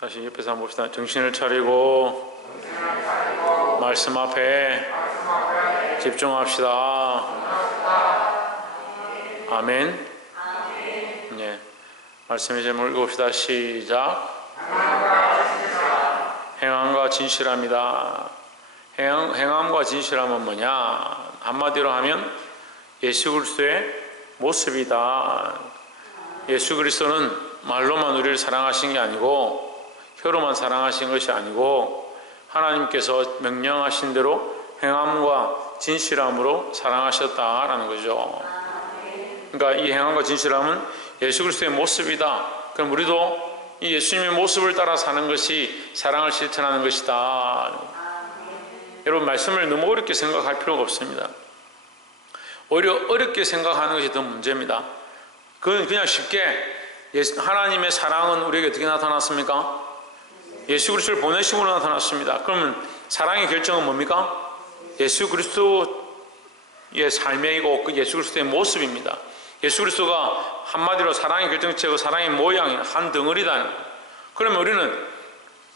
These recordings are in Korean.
다시 옆에서 한번 봅시다. 정신을 차리고 말씀 앞에 집중합시다. 아멘. 예. 말씀의 제목을 읽읍시다. 시작. 행함과 진실함이다. 행함과 진실함은 뭐냐? 한마디로 하면 예수 그리스도의 모습이다. 예수 그리스도는 말로만 우리를 사랑하신 게 아니고, 혀로만 사랑하신 것이 아니고, 하나님께서 명령하신 대로 행함과 진실함으로 사랑하셨다라는 거죠. 그러니까 이 행함과 진실함은 예수 그리스도의 모습이다. 그럼 우리도 이 예수님의 모습을 따라 사는 것이 사랑을 실천하는 것이다. 여러분, 말씀을 너무 어렵게 생각할 필요가 없습니다. 오히려 어렵게 생각하는 것이 더 문제입니다. 그건 그냥 쉽게 하나님의 사랑은 우리에게 어떻게 나타났습니까? 예수 그리스도를 보내심으로 나타났습니다. 그러면 사랑의 결정은 뭡니까? 예수 그리스도의 삶이고 그 예수 그리스도의 모습입니다. 예수 그리스도가 한마디로 사랑의 결정체고 사랑의 모양이 한 덩어리다. 그러면 우리는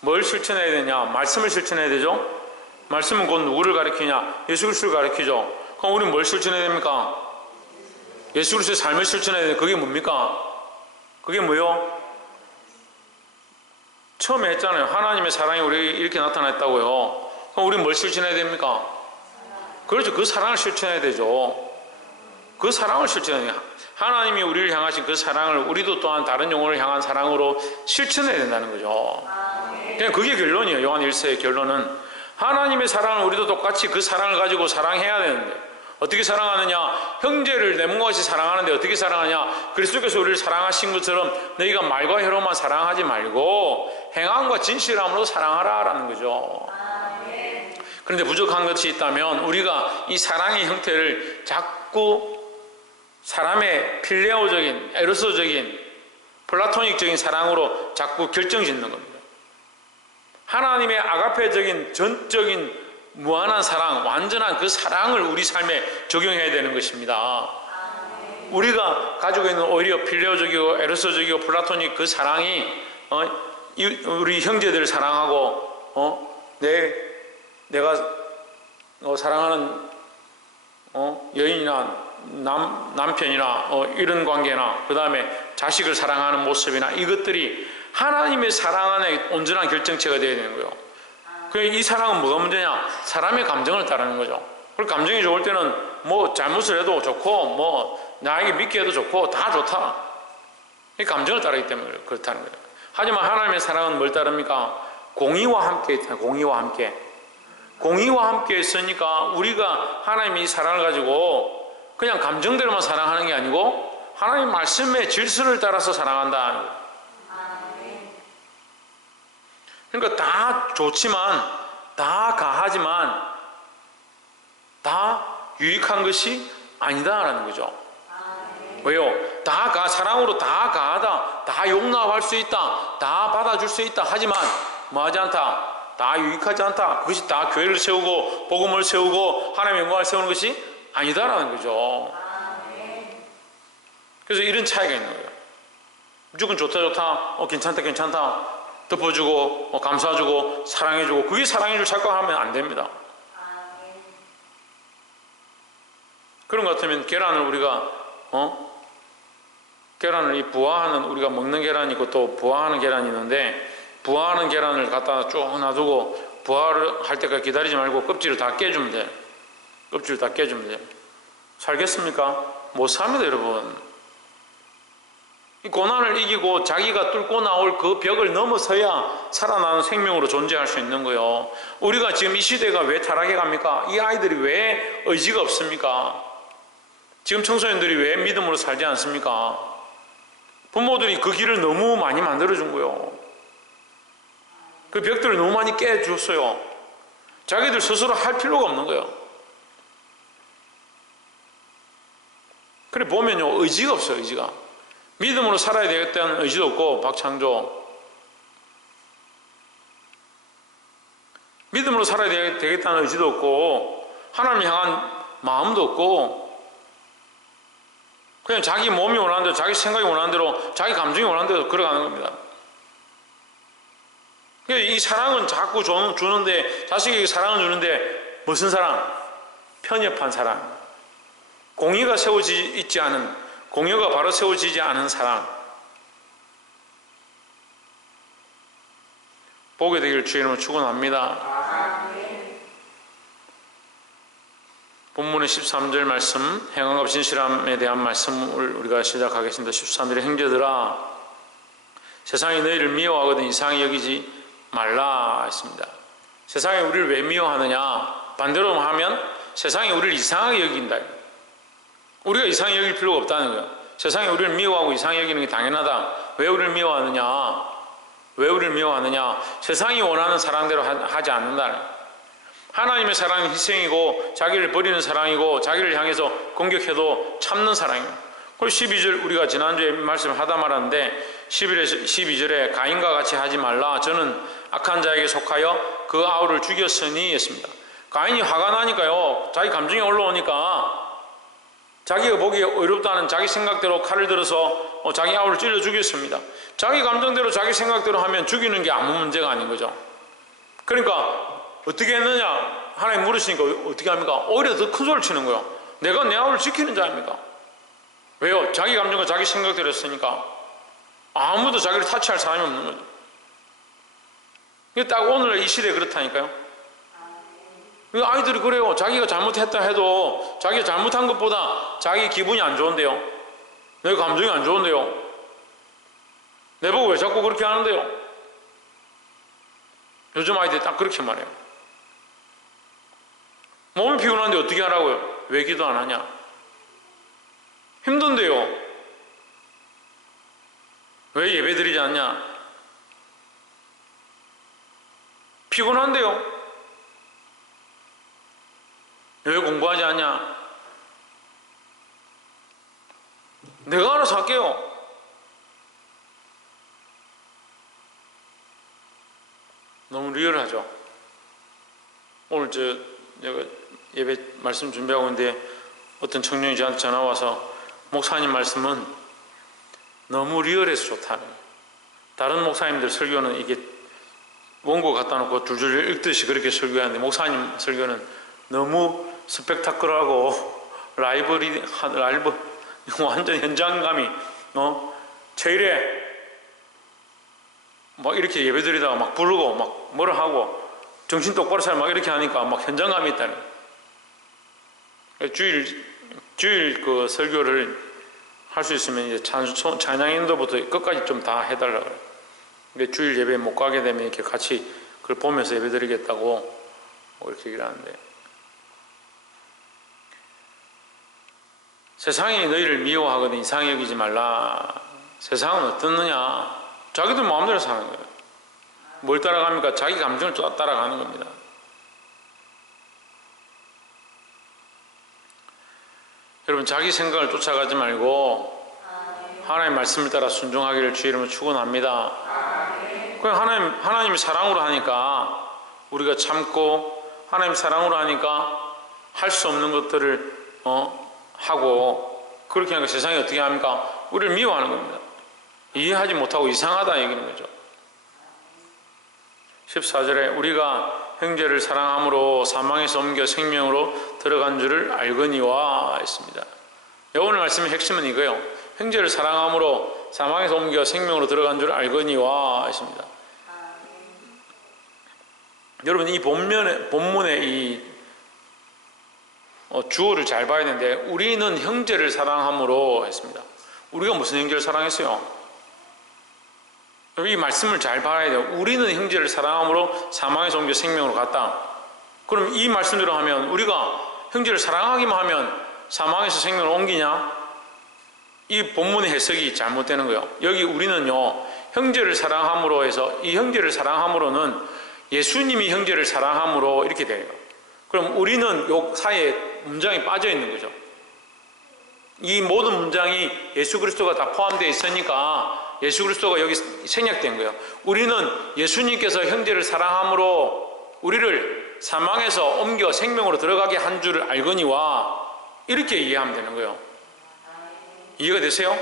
뭘 실천해야 되냐? 말씀을 실천해야 되죠? 말씀은 곧 누구를 가리키냐? 예수 그리스도를 가리키죠. 그럼 우리는 뭘 실천해야 됩니까? 예수 그리스도의 삶을 실천해야 되는데 그게 뭡니까? 그게 뭐요? 처음에 했잖아요. 하나님의 사랑이 우리에게 이렇게 나타났다고요. 그럼 우리는 뭘 실천해야 됩니까? 그렇죠. 그 사랑을 실천해야 되죠. 그 사랑을 실천해야 돼요. 하나님이 우리를 향하신 그 사랑을 우리도 또한 다른 영혼을 향한 사랑으로 실천해야 된다는 거죠. 그냥 그게 결론이에요. 요한 1서의 결론은 하나님의 사랑을 우리도 똑같이 그 사랑을 가지고 사랑해야 되는데, 어떻게 사랑하느냐? 형제를 내 몸과 같이 사랑하는데 어떻게 사랑하냐? 그리스도께서 우리를 사랑하신 것처럼 너희가 말과 혀로만 사랑하지 말고 행함과 진실함으로 사랑하라라는 거죠. 그런데 부족한 것이 있다면 우리가 이 사랑의 형태를 자꾸 사람의 필레오적인, 에로서적인, 플라토닉적인 사랑으로 자꾸 결정짓는 겁니다. 하나님의 아가페적인 전적인 무한한 사랑, 완전한 그 사랑을 우리 삶에 적용해야 되는 것입니다. 우리가 가지고 있는 오히려 필레오적이고 에로서적이고 플라토닉 그 사랑이 우리 형제들을 사랑하고 내가 사랑하는 여인이나 남편이나 이런 관계나 그 다음에 자식을 사랑하는 모습이나 이것들이 하나님의 사랑 안에 온전한 결정체가 되어야 되는 거예요. 이 사랑은 뭐가 문제냐? 사람의 감정을 따르는 거죠. 그리고 감정이 좋을 때는 뭐 잘못을 해도 좋고 뭐 나에게 믿게 해도 좋고 다 좋다. 이 감정을 따르기 때문에 그렇다는 거예요. 하지만 하나님의 사랑은 뭘 따릅니까? 공의와 함께 있잖아요. 공의와 함께. 공의와 함께 있으니까 우리가 하나님의 이 사랑을 가지고 그냥 감정대로만 사랑하는 게 아니고 하나님 말씀의 질서를 따라서 사랑한다는 거예요. 그러니까 다 좋지만, 다 가하지만, 다 유익한 것이 아니다라는 거죠. 왜요? 사랑으로 다 가하다, 다 용납할 수 있다, 다 받아줄 수 있다. 하지만, 뭐 하지 않다? 다 유익하지 않다. 그것이 다 교회를 세우고, 복음을 세우고, 하나님의 영광을 세우는 것이 아니다라는 거죠. 그래서 이런 차이가 있는 거예요. 무조건 좋다, 괜찮다. 덮어주고 감사주고 사랑해주고 그게 사랑인 줄 착각하면 안 됩니다. 그런 것 같으면 계란을 우리가 계란을 이 부화하는 우리가 먹는 계란이 있고 또 부화하는 계란이 있는데, 부화하는 계란을 갖다 쭉 놔두고 부화를 할 때까지 기다리지 말고 껍질을 다 깨주면 돼. 껍질을 다 깨주면 돼. 살겠습니까? 못 삽니다, 여러분. 이 고난을 이기고 자기가 뚫고 나올 그 벽을 넘어서야 살아나는 생명으로 존재할 수 있는 거예요. 우리가 지금 이 시대가 왜 타락해 갑니까? 이 아이들이 왜 의지가 없습니까? 지금 청소년들이 왜 믿음으로 살지 않습니까? 부모들이 그 길을 너무 많이 만들어준 거예요. 그 벽들을 너무 많이 깨줬어요. 자기들 스스로 할 필요가 없는 거예요. 그래 보면요, 의지가 없어요. 의지가. 믿음으로 살아야 되겠다는 의지도 없고, 박창조. 믿음으로 살아야 되겠다는 의지도 없고, 하나님을 향한 마음도 없고, 그냥 자기 몸이 원하는 대로, 자기 생각이 원하는 대로, 자기 감정이 원하는 대로 걸어가는 겁니다. 이 사랑은 자꾸 주는데, 자식에게 사랑을 주는데 무슨 사랑? 편협한 사랑, 공의가 세워지지 있지 않은, 공의가 바로 세워지지 않은 사랑. 보게 되기를 주의 이름으로 축원합니다. 본문의 13절 말씀, 행함과 진실함에 대한 말씀을 우리가 시작하겠습니다. 13절에 형제들아, 세상이 너희를 미워하거든 이상히 여기지 말라 했습니다. 세상이 우리를 왜 미워하느냐? 반대로 하면 세상이 우리를 이상하게 여긴다. 우리가 이상하게 여길 필요가 없다는 거예요. 세상이 우리를 미워하고 이상하게 여기는 게 당연하다. 왜 우리를 미워하느냐? 왜 우리를 미워하느냐? 세상이 원하는 사랑대로 하지 않는다는 거예요. 하나님의 사랑은 희생이고 자기를 버리는 사랑이고 자기를 향해서 공격해도 참는 사랑이에요. 그리고 12절 우리가 지난주에 말씀을 하다 말았는데 12절에 가인과 같이 하지 말라. 저는 악한 자에게 속하여 그 아우를 죽였으니 했습니다. 가인이 화가 나니까요. 자기 감정이 올라오니까 자기가 보기에 어렵다는 자기 생각대로 칼을 들어서 자기 아우를 찔러 죽였습니다. 자기 감정대로 자기 생각대로 하면 죽이는 게 아무 문제가 아닌 거죠. 그러니까 어떻게 했느냐? 하나님 물으시니까 어떻게 합니까? 오히려 더 큰 소리를 치는 거예요. 내가 내 아우를 지키는 자입니까? 왜요? 자기 감정과 자기 생각대로 했으니까 아무도 자기를 타치할 사람이 없는 거죠. 이게 딱 오늘 이 시대에 그렇다니까요. 아이들이 그래요. 자기가 잘못했다 해도 자기가 잘못한 것보다 자기 기분이 안 좋은데요. 내 감정이 안 좋은데요. 내보고 왜 자꾸 그렇게 하는데요? 요즘 아이들이 딱 그렇게 말해요. 몸이 피곤한데 어떻게 하라고요? 왜 기도 안 하냐? 힘든데요. 왜 예배 드리지 않냐? 피곤한데요. 왜 공부하지 않냐? 내가 알아서 할게요. 너무 리얼하죠. 오늘 내가 예배 말씀 준비하고 있는데 어떤 청년이 저한테 전화 와서 목사님 말씀은 너무 리얼해서 좋다는 거예요. 다른 목사님들 설교는 이게 원고 갖다 놓고 줄줄 읽듯이 그렇게 설교하는데 목사님 설교는 너무 스펙타클하고 라이브 완전 현장감이 제일에 막 이렇게 예배드리다가 막 부르고 막 뭐라 하고 정신 똑바로 차려 막 이렇게 하니까 막 현장감이 있다는 거예요. 주일 그 설교를 할 수 있으면 이제 찬양 인도부터 끝까지 좀 다 해달라 그래요. 그러니까 주일 예배 못 가게 되면 이렇게 같이 그걸 보면서 예배드리겠다고 이렇게 얘기를 하는데, 세상이 너희를 미워하거든 이상히 여기지 말라. 세상은 어떻느냐? 자기들 마음대로 사는 거예요. 뭘 따라갑니까? 자기 감정을 따라가는 겁니다. 여러분, 자기 생각을 쫓아가지 말고 하나님의 말씀을 따라 순종하기를 주의 이름으로 축원합니다. 그냥 하나님이 사랑으로 하니까 우리가 참고, 하나님 사랑으로 하니까 할 수 없는 것들을 하고, 그렇게 하니까 세상이 어떻게 합니까? 우리를 미워하는 겁니다. 이해하지 못하고 이상하다 얘기하는 거죠. 14절에 우리가 형제를 사랑함으로 사망에서 옮겨 생명으로 들어간 줄을 알거니와 했습니다. 오늘 말씀의 핵심은 이거예요. 형제를 사랑함으로 사망에서 옮겨 생명으로 들어간 줄을 알거니와 했습니다. 여러분, 이 본문의 이 주어를 잘 봐야 되는데, 우리는 형제를 사랑함으로 했습니다. 우리가 무슨 형제를 사랑했어요? 이 말씀을 잘 봐야 돼요. 우리는 형제를 사랑함으로 사망에서 옮겨 생명으로 갔다. 그럼 이 말씀대로 하면 우리가 형제를 사랑하기만 하면 사망에서 생명으로 옮기냐? 이 본문의 해석이 잘못되는 거예요. 여기 우리는요, 형제를 사랑함으로 해서, 이 형제를 사랑함으로는 예수님이 형제를 사랑함으로 이렇게 돼요. 그럼 우리는 요 사이에 문장이 빠져 있는 거죠. 이 모든 문장이 예수 그리스도가 다 포함되어 있으니까 예수 그리스도가 여기 생략된 거예요. 우리는 예수님께서 형제를 사랑함으로 우리를 사망에서 옮겨 생명으로 들어가게 한 줄을 알거니와, 이렇게 이해하면 되는 거예요. 이해가 되세요?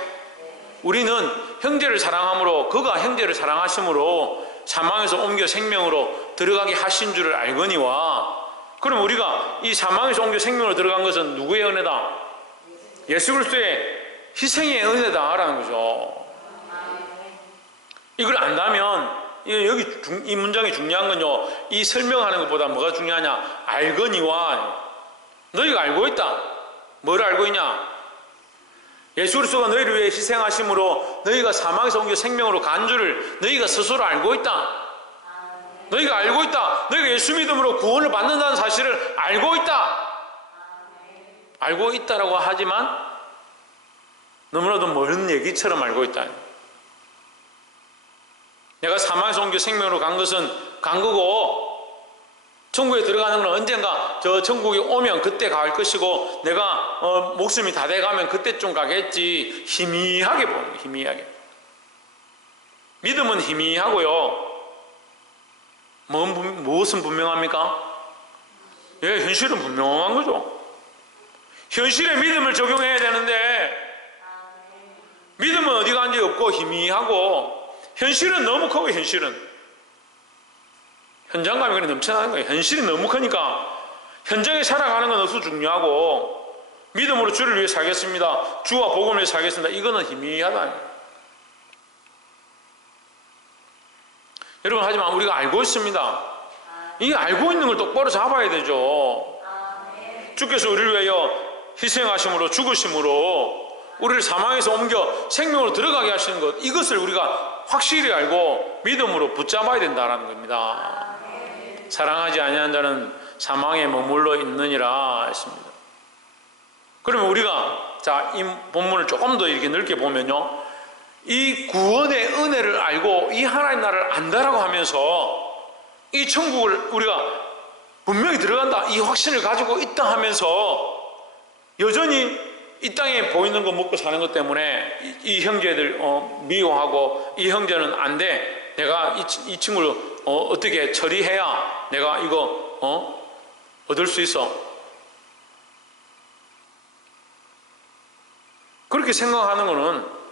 우리는 형제를 사랑함으로, 그가 형제를 사랑하심으로 사망에서 옮겨 생명으로 들어가게 하신 줄을 알거니와. 그럼 우리가 이 사망에서 옮겨 생명으로 들어간 것은 누구의 은혜다? 예수 그리스도의 희생의 은혜다라는 거죠. 이걸 안다면, 여기 이 문장이 중요한 건요, 이 설명하는 것보다 뭐가 중요하냐? 알거니와. 너희가 알고 있다. 뭘 알고 있냐? 예수 그리스도가 너희를 위해 희생하심으로 너희가 사망에서 옮겨 생명으로 간 줄을 너희가 스스로 알고 있다. 너희가 알고 있다. 너희가 예수 믿음으로 구원을 받는다는 사실을 알고 있다. 알고 있다라고 하지만 너무나도 멀은 얘기처럼 알고 있다. 내가 사망에서 옮겨 생명으로 간 것은 간 거고, 천국에 들어가는 건 언젠가 저 천국에 오면 그때 갈 것이고, 내가 목숨이 다 돼가면 그때쯤 가겠지. 희미하게 보는 거예요. 희미하게. 믿음은 희미하고요. 무엇은 분명합니까? 예, 현실은 분명한 거죠. 현실에 믿음을 적용해야 되는데 믿음은 어디 간지 없고 희미하고, 현실은 너무 크고, 현실은 현장감이 그냥 넘쳐나는 거예요. 현실이 너무 크니까 현장에 살아가는 건 없어 중요하고, 믿음으로 주를 위해 살겠습니다, 주와 복음을 위해 살겠습니다, 이거는 희미하다. 여러분, 하지만 우리가 알고 있습니다. 이 알고 있는 걸 똑바로 잡아야 되죠. 주께서 우리를 위하여 희생하심으로, 죽으심으로 우리를 사망에서 옮겨 생명으로 들어가게 하시는 것, 이것을 우리가 확실히 알고 믿음으로 붙잡아야 된다는 겁니다. 사랑하지 아니한 자는 사망에 머물러 있느니라 했습니다. 그러면 우리가 이 본문을 조금 더 이렇게 넓게 보면요, 이 구원의 은혜를 알고 이 하나님 나라를 안다라고 하면서 이 천국을 우리가 분명히 들어간다, 이 확신을 가지고 있다 하면서 여전히 이 땅에 보이는 거 먹고 사는 것 때문에 이 형제들 미워하고, 이 형제는 안 돼, 내가 이 친구를 어떻게 처리해야 내가 이거 얻을 수 있어, 그렇게 생각하는 거는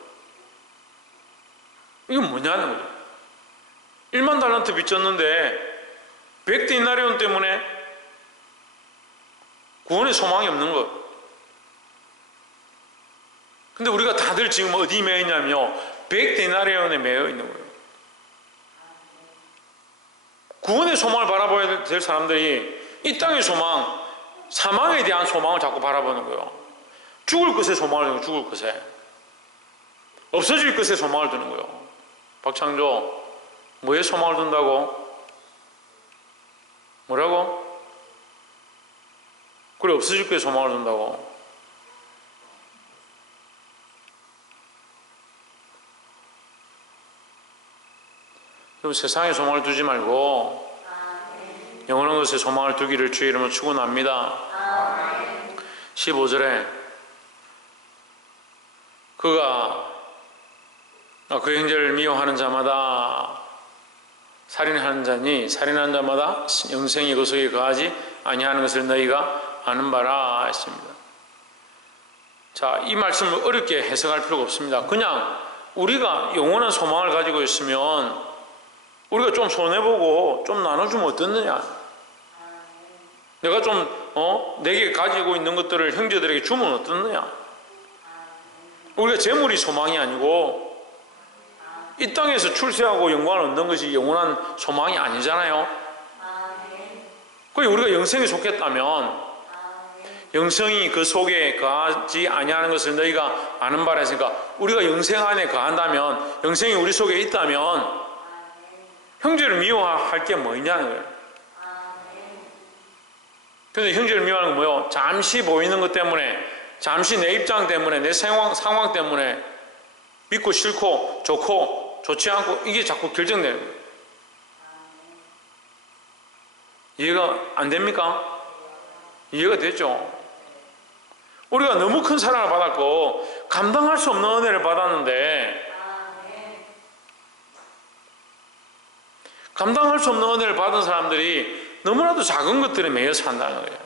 이건 뭐냐는 거예요. 1만 달란트 빚졌는데 100데나리온 때문에 구원의 소망이 없는 것. 근데 우리가 다들 지금 어디 매여 있냐면요, 100데나리온에 매여 있는 거예요. 구원의 소망을 바라봐야 될 사람들이 이 땅의 소망, 사망에 대한 소망을 자꾸 바라보는 거예요. 죽을 것에 소망을 두는 거예요. 죽을 것에, 없어질 것에 소망을 두는 거예요. 박창조, 뭐에 소망을 둔다고? 뭐라고? 그래, 없어질 것에 소망을 둔다고. 그럼 세상에 소망을 두지 말고 영원한 것에 소망을 두기를 주의 이름으로 축원합니다. 15절에 그가 그 형제를 미워하는 자마다 살인하는 자니 살인하는 자마다 영생이 그 속에 거하지 아니하는 것을 너희가 아는 바라 했습니다. 자, 이 말씀을 어렵게 해석할 필요가 없습니다. 그냥 우리가 영원한 소망을 가지고 있으면 우리가 좀 손해보고 좀 나눠주면 어떻느냐? 내가 좀 내게 가지고 있는 것들을 형제들에게 주면 어떻느냐? 우리가 재물이 소망이 아니고 이 땅에서 출세하고 영광을 얻는 것이 영원한 소망이 아니잖아요. 그리고 우리가 영생에 속했다면 영생이 그 속에 거하지 아니하는 것을 너희가 아는 바라 했으니까, 우리가 영생 안에 거한다면, 영생이 우리 속에 있다면 형제를 미워할 게 뭐냐는 거예요. 근데 형제를 미워하는 건 뭐예요? 잠시 보이는 것 때문에, 잠시 내 입장 때문에, 내 상황 때문에 믿고 싫고 좋고 좋지 않고 이게 자꾸 결정되는 거예요. 이해가 안 됩니까? 이해가 되죠? 우리가 너무 큰 사랑을 받았고 감당할 수 없는 은혜를 받았는데, 감당할 수 없는 은혜를 받은 사람들이 너무나도 작은 것들에 매여 산다는 거예요.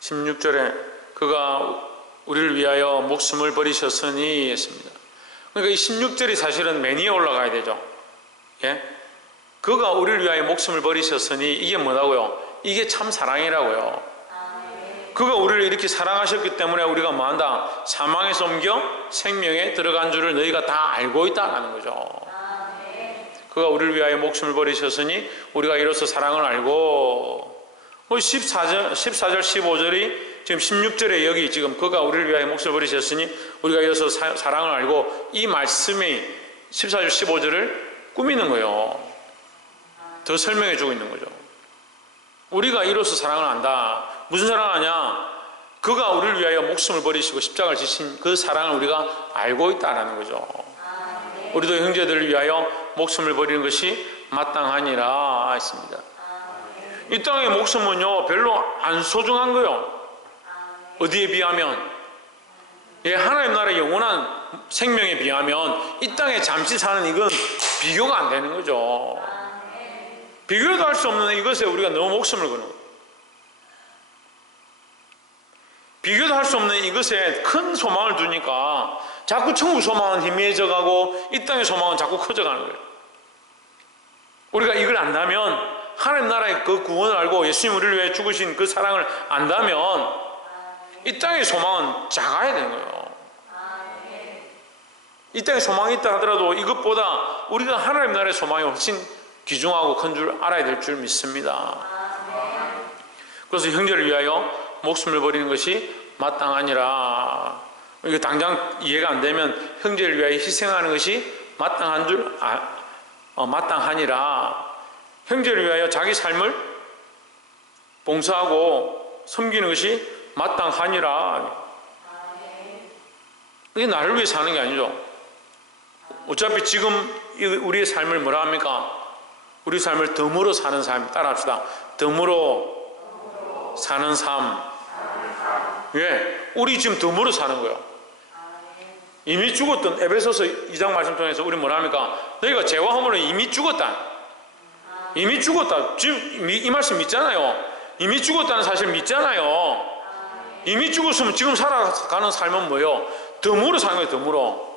16절에 그가 우리를 위하여 목숨을 버리셨으니 했습니다. 그러니까 이 16절이 사실은 맨 위에 올라가야 되죠. 예? 그가 우리를 위하여 목숨을 버리셨으니 이게 뭐라고요? 이게 참 사랑이라고요. 그가 우리를 이렇게 사랑하셨기 때문에 우리가 뭐한다? 사망에서 옮겨 생명에 들어간 줄을 너희가 다 알고 있다는 거죠. 그가 우리를 위하여 목숨을 버리셨으니 우리가 이로써 사랑을 알고, 14절, 15절이 지금 16절에 여기 지금 그가 우리를 위하여 목숨을 버리셨으니 우리가 이로써 사랑을 알고, 이 말씀이 14절, 15절을 꾸미는 거예요. 더 설명해 주고 있는 거죠. 우리가 이로써 사랑을 안다. 무슨 사랑을 하냐? 그가 우리를 위하여 목숨을 버리시고 십자가를 지신 그 사랑을 우리가 알고 있다는 거죠. 우리도 형제들을 위하여 목숨을 버리는 것이 마땅하니라 했습니다. 이 땅의 목숨은요 별로 안 소중한 거요. 어디에 비하면, 하나님 나라의 영원한 생명에 비하면 이 땅에 잠시 사는 이건 비교가 안 되는 거죠. 비교도 할 수 없는 이것에 우리가 너무 목숨을 거는 거예요. 비교도 할 수 없는 이것에 큰 소망을 두니까 자꾸 천국 소망은 희미해져 가고 이 땅의 소망은 자꾸 커져가는 거예요. 우리가 이걸 안다면, 하나님 나라의 그 구원을 알고 예수님 우리를 위해 죽으신 그 사랑을 안다면 이 땅의 소망은 작아야 되는 거예요. 이 땅에 소망이 있다 하더라도 이것보다 우리가 하나님 나라의 소망이 훨씬 귀중하고 큰 줄 알아야 될 줄 믿습니다. 그래서 형제를 위하여 목숨을 버리는 것이 마땅하니라. 이게 당장 이해가 안 되면 형제를 위하여 희생하는 것이 마땅한 줄 마땅하니라. 형제를 위하여 자기 삶을 봉사하고 섬기는 것이 마땅하니라. 이게 나를 위해 사는 게 아니죠. 어차피 지금 우리의 삶을 뭐라 합니까? 우리 삶을 덤으로 사는 삶, 따라합시다. 덤으로 사는 삶. 왜? 우리 지금 덤으로 사는 거예요. 이미 죽었던 에베소서 2장 말씀 통해서 우리 뭐라 합니까? 너희가 죄와 허물은 이미 죽었다. 이미 죽었다. 지금 이 말씀 믿잖아요. 이미 죽었다는 사실 믿잖아요. 이미 죽었으면 지금 살아가는 삶은 뭐예요? 덤으로 사는 거예요. 덤으로.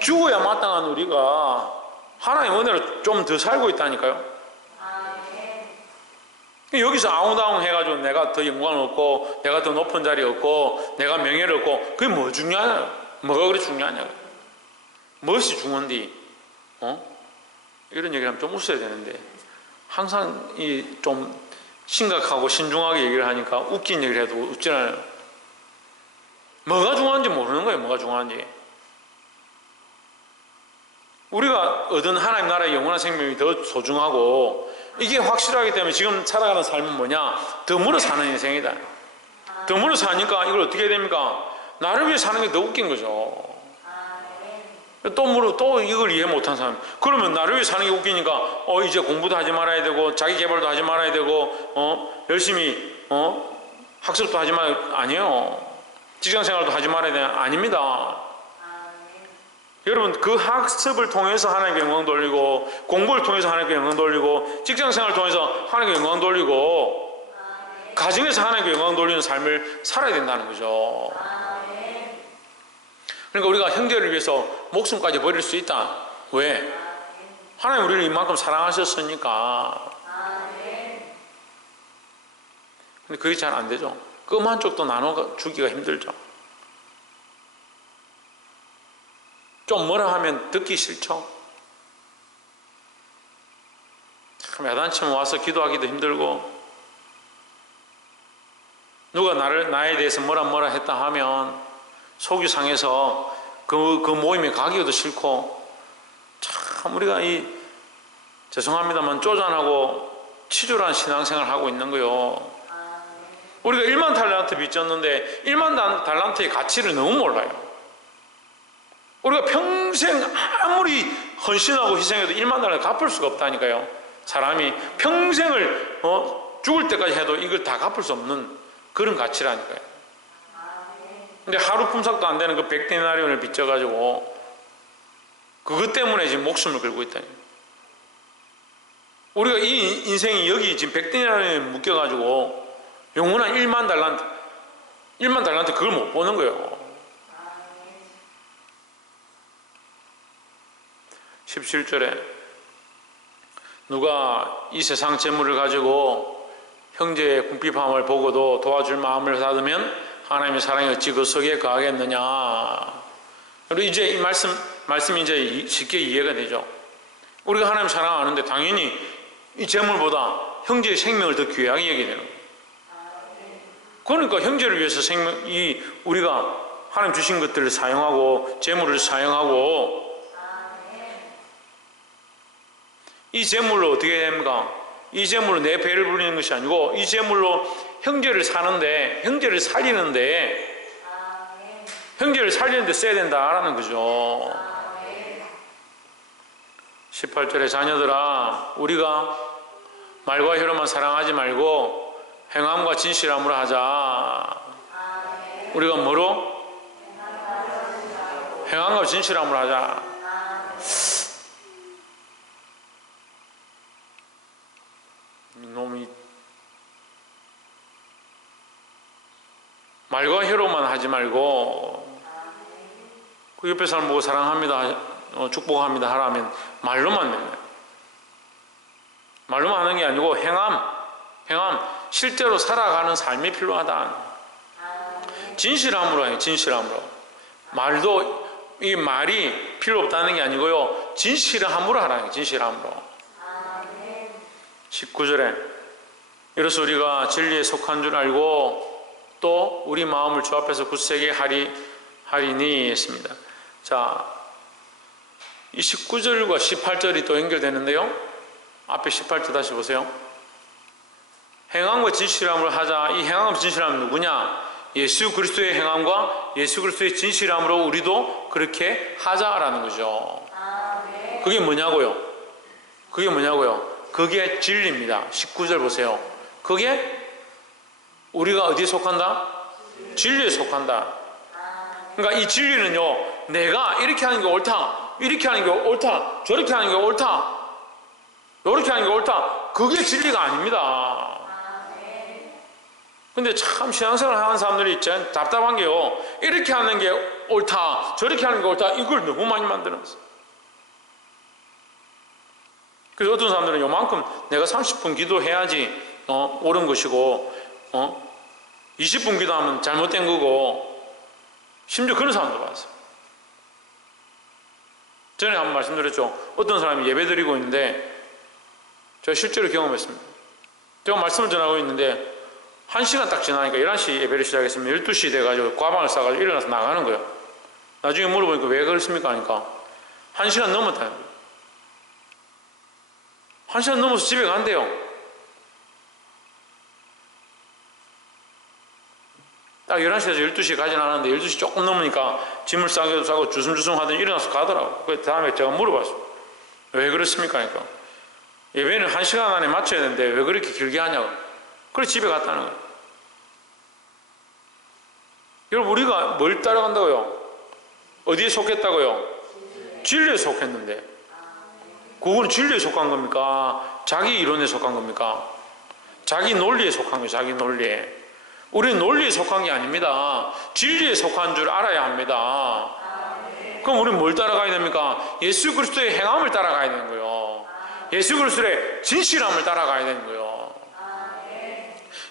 죽어야 마땅한 우리가 하나님 은혜로 좀 더 살고 있다니까요. 여기서 아웅다웅 해가지고 내가 더 영광을 얻고 내가 더 높은 자리 얻고 내가 명예를 얻고 그게 뭐 중요하냐? 뭐가 그리 중요하냐? 무엇이 중요한디? 이런 얘기를 하면 좀 웃어야 되는데 항상 좀 심각하고 신중하게 얘기를 하니까 웃긴 얘기를 해도 웃질 않아요. 뭐가 중요한지 모르는 거예요. 뭐가 중요한지. 우리가 얻은 하나님 나라의 영원한 생명이 더 소중하고 이게 확실하기 때문에 지금 살아가는 삶은 뭐냐? 덤으로 사는 인생이다. 덤으로 사니까 이걸 어떻게 해야 됩니까? 나를 위해 사는 게 더 웃긴 거죠. 또 이걸 이해 못한 사람. 그러면 나를 위해 사는 게 웃기니까 이제 공부도 하지 말아야 되고 자기 개발도 하지 말아야 되고 열심히 학습도 하지 말아야 아니에요. 직장생활도 하지 말아야 되냐? 아닙니다. 여러분 그 학습을 통해서 하나님께 영광 돌리고 공부를 통해서 하나님께 영광 돌리고 직장생활을 통해서 하나님께 영광 돌리고 가정에서 하나님께 영광 돌리는 삶을 살아야 된다는 거죠. 그러니까 우리가 형제를 위해서 목숨까지 버릴 수 있다. 왜? 하나님 우리를 이만큼 사랑하셨으니까. 근데 그게 잘 안 되죠. 끔한 쪽도 나눠 주기가 힘들죠. 좀 뭐라 하면 듣기 싫죠. 참 야단치면 와서 기도하기도 힘들고 누가 나에 대해서 뭐라 했다 하면 속이 상해서 그 모임에 가기도 싫고 참 우리가 죄송합니다만 쪼잔하고 치졸한 신앙생활을 하고 있는 거요. 우리가 1만 달란트 빚졌는데 1만 달란트의 가치를 너무 몰라요. 우리가 평생 아무리 헌신하고 희생해도 1만 달란트 갚을 수가 없다니까요. 사람이 평생을 죽을 때까지 해도 이걸 다 갚을 수 없는 그런 가치라니까요. 근데 하루 품삯도 안 되는 그 100데나리온을 빚져가지고 그것 때문에 지금 목숨을 걸고 있다니까요. 우리가 이 인생이 여기 지금 100데나리온에 묶여가지고 영원한 1만 달란트 그걸 못 보는 거예요. 17절에 누가 이 세상 재물을 가지고 형제의 궁핍함을 보고도 도와줄 마음을 닫으면 하나님의 사랑이 어찌 그 속에 거하겠느냐. 그리고 이제 이 말씀이 이제 쉽게 이해가 되죠. 우리가 하나님 사랑하는데 당연히 이 재물보다 형제의 생명을 더 귀하게 여기게 되는 거예요. 그러니까 형제를 위해서 우리가 하나님 주신 것들을 사용하고 재물을 사용하고 이 재물로 어떻게 됩니까? 이 재물로 내 배를 불리는 것이 아니고 이 재물로 형제를 사는데 형제를 살리는데 써야 된다라는 거죠. 18절에 자녀들아 우리가 말과 혀로만 사랑하지 말고 행함과 진실함으로 하자. 우리가 뭐로? 행함과 진실함으로 하자. 놈이 말과 혀로만 하지 말고 그 옆에 사람 보고 사랑합니다, 축복합니다 하라면 말로만 맨날 말로만 하는 게 아니고 행함 실제로 살아가는 삶이 필요하다. 진실함으로 해요. 진실함으로. 이 말이 필요 없다는 게 아니고요, 진실함으로 하라는 거예요. 진실함으로. 19절에 이로써 우리가 진리에 속한 줄 알고 또 우리 마음을 주 앞에서 굳세게 하리니 했습니다. 자, 이 19절과 18절이 또 연결되는데요. 앞에 18절 다시 보세요. 행함과 진실함을 하자. 이 행함과 진실함은 누구냐? 예수 그리스도의 행함과 예수 그리스도의 진실함으로 우리도 그렇게 하자라는 거죠. 그게 뭐냐고요? 그게 진리입니다. 19절 보세요. 그게 우리가 어디에 속한다? 진리에 속한다. 그러니까 이 진리는요, 내가 이렇게 하는 게 옳다, 이렇게 하는 게 옳다, 저렇게 하는 게 옳다, 이렇게 하는 게 옳다, 그게 진리가 아닙니다. 근데 참 신앙생활 하는 사람들이 있잖아요. 답답한 게요, 이렇게 하는 게 옳다, 저렇게 하는 게 옳다, 이걸 너무 많이 만들었어요. 그래서 어떤 사람들은 요만큼 내가 30분 기도해야지 옳은 것이고 20분 기도하면 잘못된 거고, 심지어 그런 사람도 봤어요. 전에 한번 말씀드렸죠. 어떤 사람이 예배 드리고 있는데 제가 실제로 경험했습니다. 제가 말씀을 전하고 있는데 1시간 딱 지나니까 11시 예배를 시작했으면 12시 돼가지고 가방을 싸가지고 일어나서 나가는 거예요. 나중에 물어보니까 왜 그렇습니까 하니까 1시간 넘었다는 거예요. 1시간 넘어서 집에 간대요. 딱 11시에서 12시에 가진 않았는데 12시 조금 넘으니까 짐을 싸고 주섬주섬 하더니 일어나서 가더라고. 그 다음에 제가 물어봤어요. 왜 그렇습니까 하니까 예배는 1시간 안에 마쳐야 되는데 왜 그렇게 길게 하냐고. 그래서 집에 갔다는 거예요. 여러분, 우리가 뭘 따라간다고요? 어디에 속했다고요? 진리에 속했는데 그거는 진리에 속한 겁니까? 자기 이론에 속한 겁니까? 자기 논리에 속한 거예요. 자기 논리에. 우리는 논리에 속한 게 아닙니다. 진리에 속한 줄 알아야 합니다. 그럼 우리는 뭘 따라가야 됩니까? 예수 그리스도의 행함을 따라가야 되는 거예요. 예수 그리스도의 진실함을 따라가야 되는 거예요.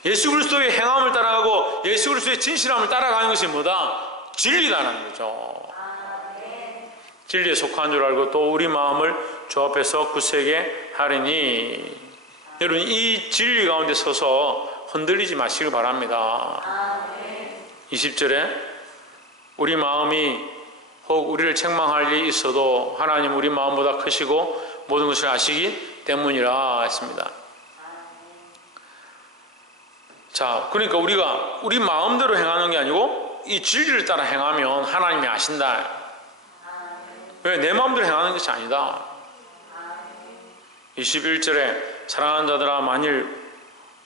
예수 그리스도의 행함을 따라가고 예수 그리스도의 진실함을 따라가는 것이 뭐다? 진리다라는 거죠. 진리에 속한 줄 알고 또 우리 마음을 주 앞에서 굳세게 하리니. 여러분, 이 진리 가운데 서서 흔들리지 마시길 바랍니다. 20절에 우리 마음이 혹 우리를 책망할 일이 있어도 하나님 우리 마음보다 크시고 모든 것을 아시기 때문이라 했습니다. 자, 그러니까 우리가 우리 마음대로 행하는 게 아니고 이 진리를 따라 행하면 하나님이 아신다. 왜? 내 마음대로 행하는 것이 아니다. 21절에 사랑하는 자들아, 만일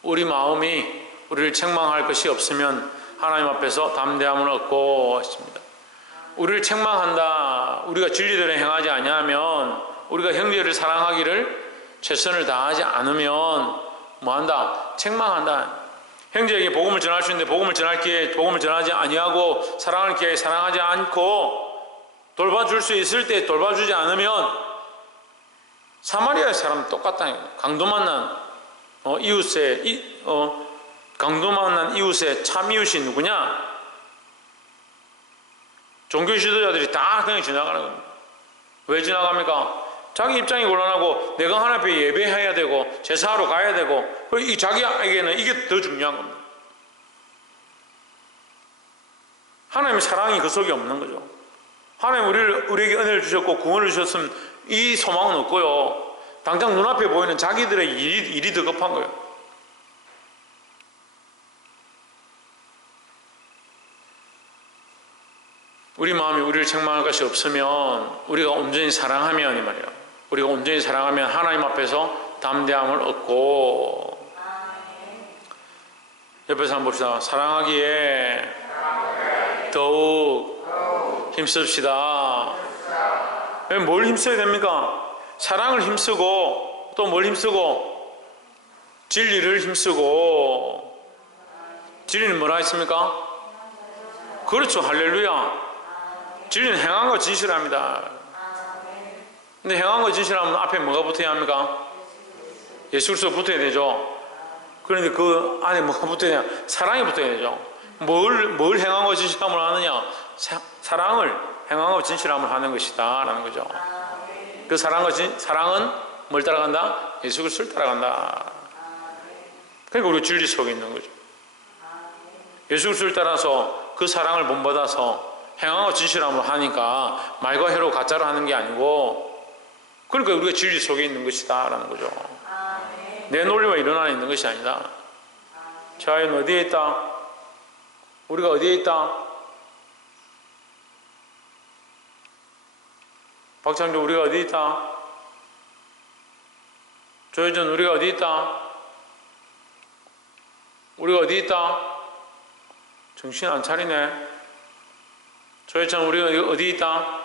우리 마음이 우리를 책망할 것이 없으면 하나님 앞에서 담대함을 얻고 있습니다. 우리를 책망한다, 우리가 진리대로 행하지 아니하면, 우리가 형제를 사랑하기를 최선을 다하지 않으면 뭐한다? 책망한다. 형제에게 복음을 전할 수 있는데 복음을 전할 기회에 복음을 전하지 아니하고 사랑할 기회에 사랑하지 않고 돌봐줄 수 있을 때 돌봐주지 않으면 사마리아의 사람 똑같다니까. 강도 만난 강도 만난 이웃의 참 이웃이 누구냐? 종교 지도자들이 다 그냥 지나가는 겁니다. 왜 지나갑니까? 자기 입장이 곤란하고 내가 하나님 앞에 예배해야 되고 제사하러 가야 되고 이 자기에게는 이게 더 중요한 겁니다. 하나님의 사랑이 그 속에 없는 거죠. 하나님 우리에게 은혜를 주셨고 구원을 주셨으면 이 소망은 없고요. 당장 눈앞에 보이는 자기들의 일이 더 급한 거예요. 우리 마음이 우리를 책망할 것이 없으면 우리가 온전히 사랑하면 이 말이야. 우리가 온전히 사랑하면 하나님 앞에서 담대함을 얻고 옆에서 한번 봅시다. 사랑하기에 더욱 힘씁시다. 뭘 힘써야 됩니까? 사랑을 힘쓰고 또 뭘 힘쓰고 진리를 힘쓰고 진리는 뭐라 했습니까? 그렇죠. 할렐루야. 진리는 행함과 진실합니다. 근데 행함과 진실하면 앞에 뭐가 붙어야 합니까? 예수 그리스도 붙어야 되죠. 그런데 그 안에 뭐가 붙어야 되냐? 사랑이 붙어야 되죠. 뭘 행함과 진실함을 하느냐? 사랑을 행함과 진실함을 하는 것이다 라는 거죠. 그 사랑은 뭘 따라간다? 예수 그리스도를 따라간다. 그러니까 우리 진리 속에 있는 거죠. 예수 그리스도를 따라서 그 사랑을 본받아서 행함과 진실함으로 하니까 말과 해로 가짜로 하는 게 아니고 그러니까 우리가 진리 속에 있는 것이다 라는 거죠. 내 논리와 일어나 있는 것이 아니다. 자연 어디에 있다? 우리가 어디에 있다? 박창조 우리가 어디 있다? 조혜전 우리가 어디 있다? 우리가 어디 있다? 정신 안 차리네. 조혜찬 우리가 어디 있다?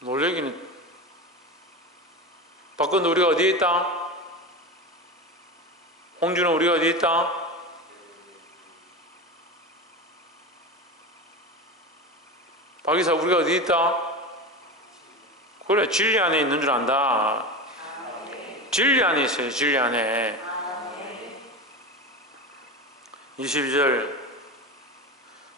놀래기는. 박근도 우리가 어디에 있다? 홍준은 우리가 어디에 있다? 박이사 우리가 어디에 있다? 그래 진리 안에 있는 줄 안다. 진리 안에 있어요. 진리 안에. 22절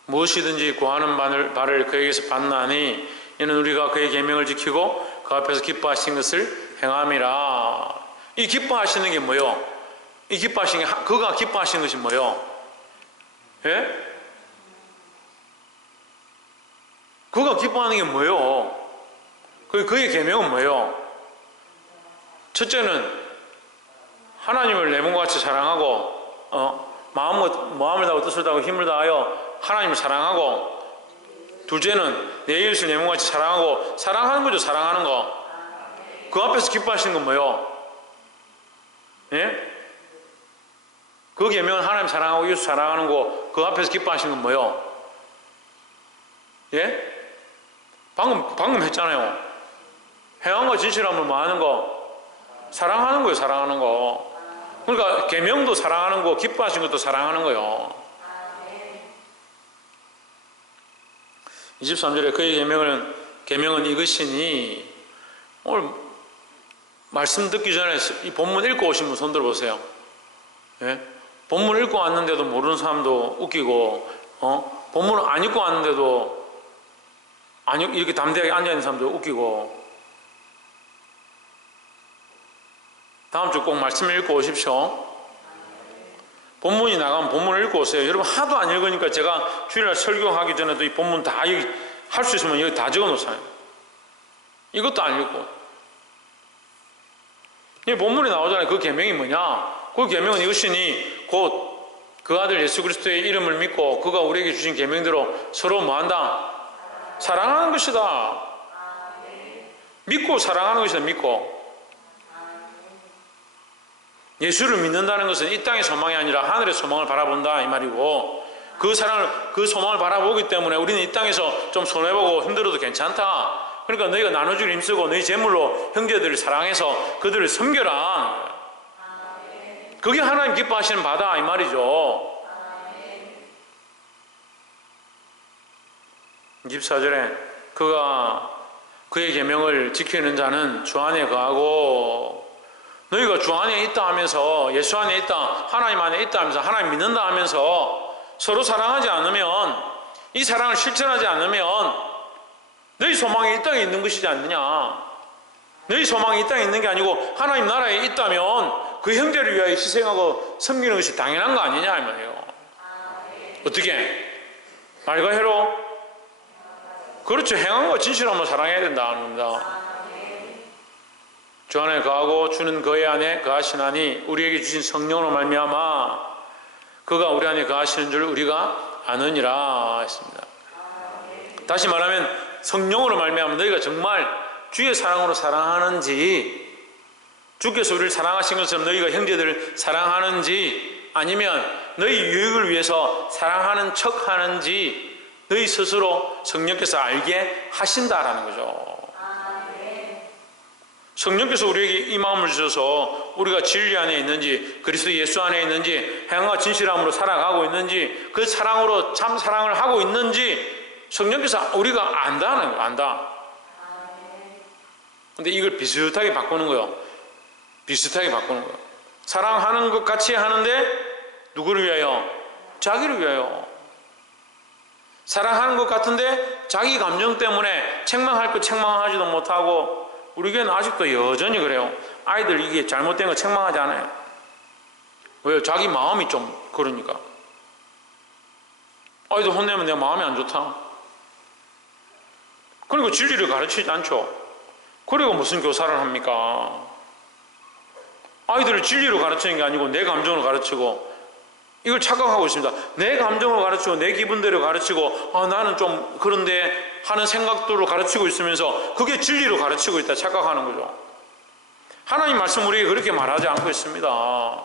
무엇이든지 구하는 바를 그에게서 받나니 이는 우리가 그의 계명을 지키고 그 앞에서 기뻐하신 것을 행함이라. 이 기뻐하시는 게 뭐요? 이 기뻐하시는 게 그가 기뻐하시는 것이 뭐요? 예? 그가 기뻐하는 게 뭐요? 그의 계명은 뭐요? 첫째는 하나님을 내 몸과 같이 사랑하고 마음을 다하고 뜻을 다하고 힘을 다하여 하나님을 사랑하고 둘째는 내 이웃을 내 몸같이 사랑하고 사랑하는 거죠. 사랑하는 거. 그 앞에서 기뻐하시는 건 뭐예요? 예? 그 계명은 하나님 사랑하고 이웃 사랑하는 거 그 앞에서 기뻐하시는 건 뭐예요? 예? 방금 했잖아요. 행함과 진실함을 뭐 하는 거? 사랑하는 거예요. 사랑하는 거. 그러니까 계명도 사랑하는 거 기뻐하신 것도 사랑하는 거예요. 23절에 그의 계명은 이것이니 오늘 말씀 듣기 전에 이 본문 읽고 오신 분 손 들어보세요. 예? 본문 읽고 왔는데도 모르는 사람도 웃기고 본문을 안 읽고 왔는데도 이렇게 담대하게 앉아있는 사람도 웃기고 다음 주 꼭 말씀 읽고 오십시오. 본문이 나가면 본문을 읽고 오세요. 여러분 하도 안 읽으니까 제가 주일날 설교하기 전에도 이 본문 다 여기 할 수 있으면 여기 다 적어 놓잖아요. 이것도 안 읽고. 이 본문이 나오잖아요. 그 계명이 뭐냐? 그 계명은 이것이니 곧 그 아들 예수 그리스도의 이름을 믿고 그가 우리에게 주신 계명대로 서로 뭐한다? 사랑하는 것이다. 믿고 사랑하는 것이다. 믿고. 예수를 믿는다는 것은 이 땅의 소망이 아니라 하늘의 소망을 바라본다 이 말이고 그 소망을 바라보기 때문에 우리는 이 땅에서 좀 손해보고 힘들어도 괜찮다. 그러니까 너희가 나눠주길 힘쓰고 너희 재물로 형제들을 사랑해서 그들을 섬겨라. 그게 하나님 기뻐하시는 바다 이 말이죠. 24절에 그가 그의 계명을 지키는 자는 주 안에 거하고, 너희가 주 안에 있다 하면서, 예수 안에 있다, 하나님 안에 있다 하면서, 하나님 믿는다 하면서 서로 사랑하지 않으면, 이 사랑을 실천하지 않으면 너희 소망이 이 땅에 있는 것이지 않느냐. 너희 소망이 이 땅에 있는 게 아니고 하나님 나라에 있다면 그 형제를 위하여 희생하고 섬기는 것이 당연한 거 아니냐 이 말이에요. 어떻게? 말과 해로? 그렇죠. 행함과 진실함을 사랑해야 된다는 겁니다. 주 안에 거하고 주는 그의 안에 거하시나니 우리에게 주신 성령으로 말미암아 그가 우리 안에 거하시는 줄 우리가 아느니라 했습니다. 다시 말하면 성령으로 말미암아 너희가 정말 주의 사랑으로 사랑하는지, 주께서 우리를 사랑하신 것처럼 너희가 형제들을 사랑하는지, 아니면 너희 유익을 위해서 사랑하는 척 하는지 너희 스스로 성령께서 알게 하신다라는 거죠. 성령께서 우리에게 이 마음을 주셔서 우리가 진리 안에 있는지, 그리스도 예수 안에 있는지, 행함과 진실함으로 살아가고 있는지, 그 사랑으로 참 사랑을 하고 있는지 성령께서 우리가 안다는 거예요. 안다. 근데 이걸 비슷하게 바꾸는 거예요. 비슷하게 바꾸는 거예요. 사랑하는 것 같이 하는데 누구를 위하여? 자기를 위하여. 사랑하는 것 같은데 자기 감정 때문에 책망할 거 책망하지도 못하고, 우리 교회는 아직도 여전히 그래요. 아이들 이게 잘못된 거 책망하지 않아요. 왜요? 자기 마음이 좀 그러니까. 아이들 혼내면 내 마음이 안 좋다. 그리고 진리를 가르치지 않죠. 그리고 무슨 교사를 합니까? 아이들을 진리로 가르치는 게 아니고 내 감정으로 가르치고, 이걸 착각하고 있습니다. 내 감정으로 가르치고 내 기분대로 가르치고, 나는 좀 그런데 하는 생각대로 가르치고 있으면서 그게 진리로 가르치고 있다 착각하는 거죠. 하나님 말씀 우리에게 그렇게 말하지 않고 있습니다.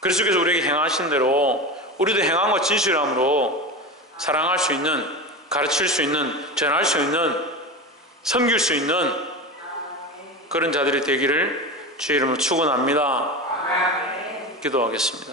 그리스도께서 우리에게 행하신 대로 우리도 행함과 진실함으로 사랑할 수 있는, 가르칠 수 있는, 전할 수 있는, 섬길 수 있는 그런 자들이 되기를 주의 이름으로 축원합니다. 기도하겠습니다.